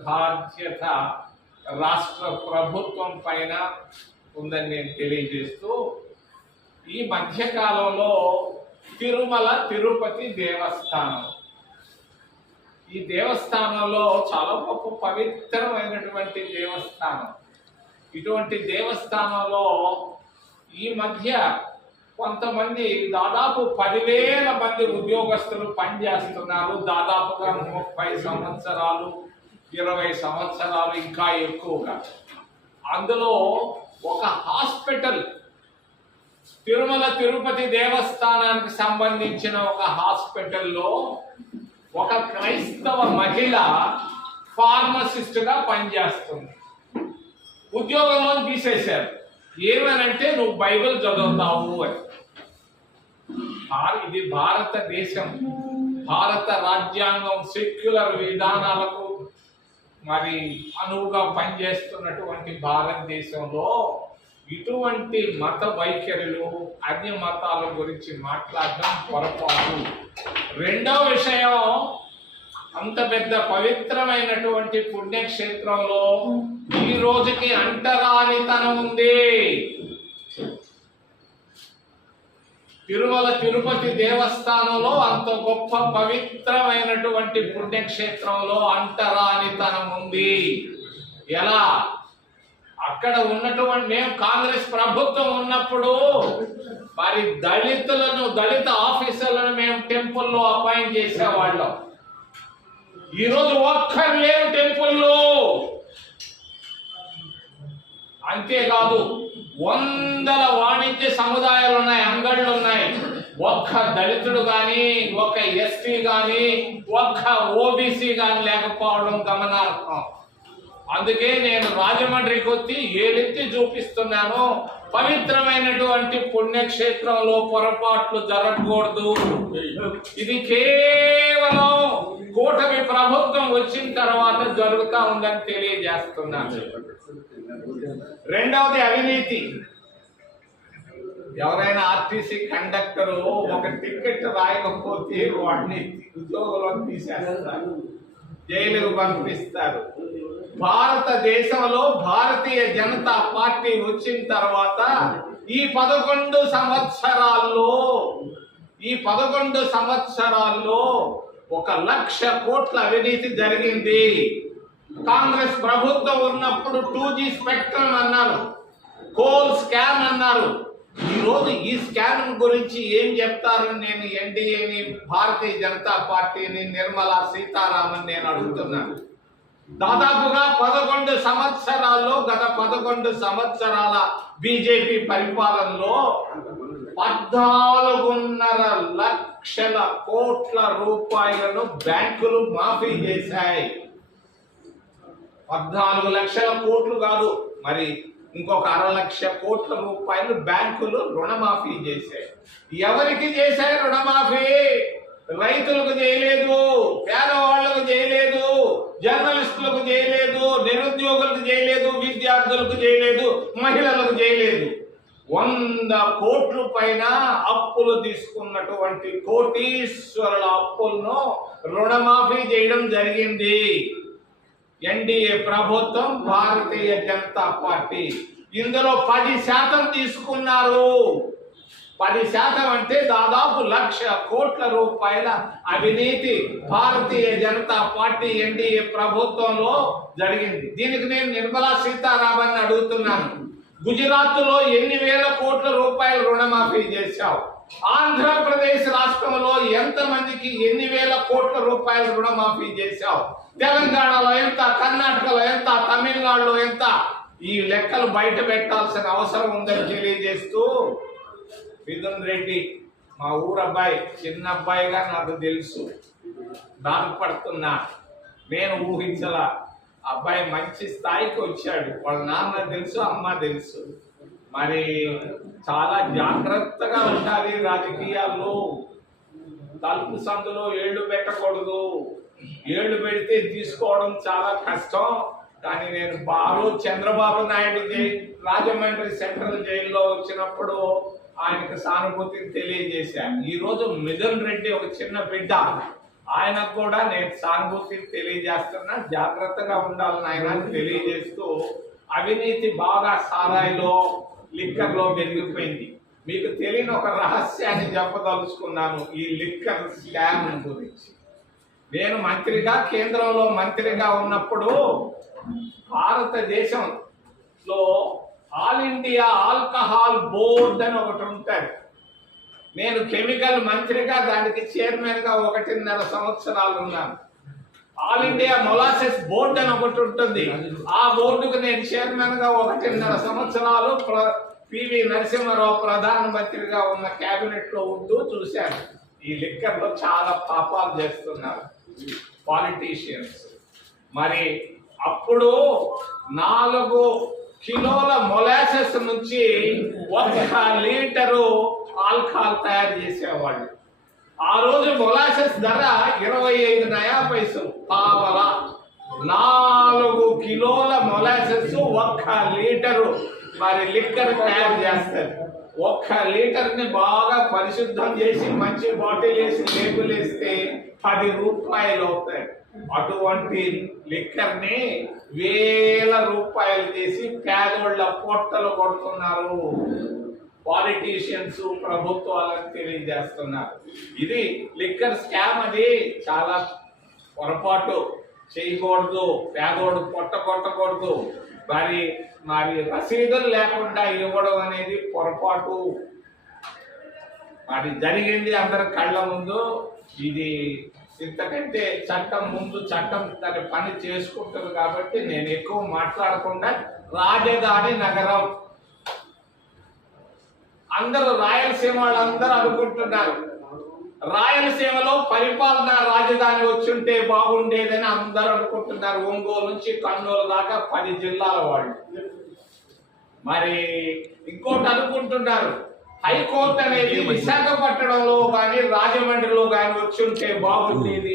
బాధ్యత రాష్ట్ర ప్రభుత్వం పైన ఉందని నేను తెలియజేస్తూ ఈ మధ్యకాలంలో తిరుమల తిరుపతి దేవస్థానం. ఈ దేవస్థానంలో చాలా గొప్ప పవిత్రమైనటువంటి దేవస్థానం. ఇటువంటి దేవస్థానంలో ఈ మధ్య కొంతమంది దాదాపు పదివేల మంది ఉద్యోగస్తులు పనిచేస్తున్నారు. దాదాపుగా ముప్పై సంవత్సరాలు ఇరవై సంవత్సరాలు ఇంకా ఎక్కువగా. అందులో ఒక హాస్పిటల్ తిరుమల తిరుపతి దేవస్థానానికి సంబంధించిన ఒక హాస్పిటల్లో ఒక క్రైస్తవ మహిళ ఫార్మసిస్ట్గా పనిచేస్తుంది. ఉద్యోగంలో తీసేశారు. ఏమనంటే నువ్వు బైబిల్ చదువుతావు అని. ఇది భారతదేశం. భారత రాజ్యాంగం సెక్యులర్ విధానాలకు మరి అనువుగా పనిచేస్తున్నటువంటి భారతదేశంలో ఇటువంటి మత వైఖరులు అన్య మతాల గురించి మాట్లాడడం పొరపాటు. రెండో విషయం అంత పెద్ద పవిత్రమైనటువంటి పుణ్యక్షేత్రంలో ఈ రోజుకి అంటరానితనం ఉంది. తిరుమల తిరుపతి దేవస్థానంలో అంత గొప్ప పవిత్రమైనటువంటి పుణ్యక్షేత్రంలో అంటరానితనం ఉంది ఎలా? అక్కడ ఉన్నటువంటి మేము కాంగ్రెస్ ప్రభుత్వం ఉన్నప్పుడు మరి దళితులను దళిత ఆఫీసర్లను మేము టెంపుల్లో అపాయింట్ చేసేవాళ్ళం. ఈరోజు ఒక్కరు లేరు టెంపుల్లో. అంతేకాదు వందల వాణిజ్య సముదాయాలు ఉన్నాయి అంగళ్ళు ఉన్నాయి ఒక్క దళితుడు కానీ ఒక్క ఎస్టీ కానీ ఒక్క ఓబీసీ కానీ లేకపోవడం గమనార్హం. అందుకే నేను రాజమండ్రికి వచ్చి ఏలెత్తి చూపిస్తున్నాను పవిత్రమైనటువంటి పుణ్యక్షేత్రంలో పొరపాట్లు జరగకూడదు. ఇది కేవలం కూటమి ప్రభుత్వం వచ్చిన తర్వాత జరుగుతా ఉందని తెలియజేస్తున్నాను రెండవది అవినీతి. ఎవరైనా ఆర్టీసీ కండక్టర్ ఒక టికెట్ రాయకపోతే వాడిని ఉద్యోగంలో తీసేస్తారు. జైలుకు పంపిస్తారు. భారతదేశంలో భారతీయ జనతా పార్టీ వచ్చిన తర్వాత ఈ పదకొండు సంవత్సరాల్లో ఈ పదకొండు సంవత్సరాల్లో ఒక లక్ష కోట్ల అవినీతి జరిగింది. కాంగ్రెస్ ప్రభుత్వం ఉన్నప్పుడు టూ జీ స్పెక్ట్రమ్ అన్నారు కోల్ స్కామ్ అన్నారు. ఈరోజు ఈ స్కామ్ గురించి ఏం చెప్తారని నేను ఎన్డీఏని భారతీయ జనతా పార్టీని నిర్మలా సీతారామన్ నేను అడుగుతున్నాను. దాదాపుగా పదకొండు సంవత్సరాల్లో గత పదకొండు సంవత్సరాల బీజేపీ పరిపాలనలో పద్నాలుగున్నర లక్షల కోట్ల రూపాయలను బ్యాంకులు మాఫీ చేశాయి. పద్నాలుగు లక్షల కోట్లు కాదు మరి ఇంకొక అర లక్ష కోట్ల రూపాయలు బ్యాంకులు రుణమాఫీ చేశాయి. ఎవరికి చేశాయి రుణమాఫీ? రైతులకు చేయలేదు పేదవాళ్ళకు చేయలేదు జర్నలిస్టులకు చేయలేదు నిరుద్యోగులకు చేయలేదు విద్యార్థులకు చేయలేదు మహిళలకు చేయలేదు. వంద కోట్ల పైన అప్పులు తీసుకున్నటువంటి కోటీశ్వరుల అప్పులను రుణమాఫీ చేయడం జరిగింది. ఎన్డీఏ ప్రభుత్వం భారతీయ జనతా పార్టీ ఇందులో పది శాతం తీసుకున్నారు. పది శాతం అంటే దాదాపు లక్ష కోట్ల రూపాయల అవినీతి భారతీయ జనతా పార్టీ ఎన్డీఏ ప్రభుత్వంలో జరిగింది. దీనికి నేను నిర్మలా సీతారామన్ అడుగుతున్నాను. గుజరాత్లో ఎన్ని వేల కోట్ల రూపాయల రుణమాఫీ చేశావు? ఆంధ్రప్రదేశ్ రాష్ట్రంలో ఎంత మందికి ఎన్ని వేల కోట్ల రూపాయల రుణమాఫీ చేశావు? తెలంగాణలో ఎంత? కర్ణాటకలో ఎంత? తమిళనాడులో ఎంత? ఈ లెక్కలు బయట పెట్టాల్సిన అవసరం ఉందని తెలియజేస్తూ మిథున్ రెడ్డి మా ఊరబ్బాయి చిన్న అబ్బాయిగా నాకు తెలుసు. బాధపడుతున్నా నేను ఊహించలా. అబ్బాయి మంచి స్థాయికి వచ్చాడు. వాళ్ళ నాన్న తెలుసు అమ్మ తెలుసు. మరి చాలా జాగ్రత్తగా ఉండాలి రాజకీయాల్లో. తలుపు సందులో ఏళ్ళు పెట్టకూడదు. ఏళ్ళు పెడితే తీసుకోవడం చాలా కష్టం. కానీ నేను బారు చంద్రబాబు నాయుడు రాజమండ్రి సెంట్రల్ జైల్లో వచ్చినప్పుడు ఆయనకు సానుభూతిని తెలియజేశాను. ఈరోజు మిథున్ రెడ్డి ఒక చిన్న బిడ్డ. ఆయనకు కూడా నేను సానుభూతి తెలియజేస్తున్నా. జాగ్రత్తగా ఉండాలని ఆయన తెలియజేస్తూ అవినీతి బాగా సారాయిలో లిక్కర్లో పెరిగిపోయింది మీకు తెలియని ఒక రహస్యాన్ని చెప్పదలుచుకున్నాను. ఈ లిక్కర్ స్కామ్ గురించి. నేను మంత్రిగా కేంద్రంలో మంత్రిగా ఉన్నప్పుడు భారతదేశంలో ఆల్ ఇండియా ఆల్కహాల్ బోర్డ్ అని ఒకటి ఉంటుంది. నేను కెమికల్ మంత్రిగా దానికి చైర్మన్గా ఒకటిన్నర సంవత్సరాలు ఉన్నాను. ఆల్ ఇండియా మొలాసెస్ బోర్డు అని ఒకటి ఉంటుంది. ఆ బోర్డుకు నేను చైర్మన్గా ఒకటిన్నర సంవత్సరాలు ప్ర- పివి నరసింహారావు ప్రధానమంత్రిగా ఉన్న కేబినెట్లో ఉంటూ చూశాను. ఈ లిక్కర్లో చాలా పాపాలు చేస్తున్నారు పాలిటీషియన్స్. మరి అప్పుడు నాలుగు కిలోల మొలాసెస్ నుంచి ఒక లీటరు ఆల్కహాల్ తయారు చేసేవాళ్ళు. ఆ రోజు మొలాసెస్ ధర ఇరవై ఐదు నయా పైసలు. పావల నాలుగు కిలోల మొలాసెస్ ఒక్క లీటరు మరి లిక్కర్ తయారు చేస్తారు. ఒక్క లీటర్ని బాగా పరిశుద్ధం చేసి మంచి బాటిల్ వేసి లేబుల్ వేస్తే పది రూపాయలు అవుతాయి. అటువంటి లిక్కర్ని వేల రూపాయలు చేసి పేదోళ్ళ పొట్టలు కొడుతున్నారు. పాలిటీషియన్స్ ప్రభుత్వాలకు తెలియజేస్తున్నారు. ఇది లిక్కర్ స్కామ్ అది చాలా పొరపాటు. చేయకూడదు పేదోడు పొట్ట కొట్టకూడదు. మరి మరి రసీదులు లేకుండా ఇవ్వడం అనేది పొరపాటు. మరి జరిగింది అందరి కళ్ళ ముందు. ఇది ఇంతకంటే చట్టం ముందు చట్టం తన పని చేసుకుంటుంది కాబట్టి నేను ఎక్కువ మాట్లాడకుండా రాజధాని నగరం అందరూ రాయలసీమ వాళ్ళందరూ అనుకుంటున్నారు. రాయలసీమలో పరిపాలన రాజధాని వచ్చుంటే బాగుండేదని అందరూ అనుకుంటున్నారు. ఒంగోలు నుంచి కర్నూలు దాకా పది జిల్లాల వాళ్ళు. మరి ఇంకోటి అనుకుంటున్నారు. హైకోర్టు అనేది విశాఖపట్నంలో కానీ రాజమండ్రిలో కానీ వచ్చుంటే బాగుండేది.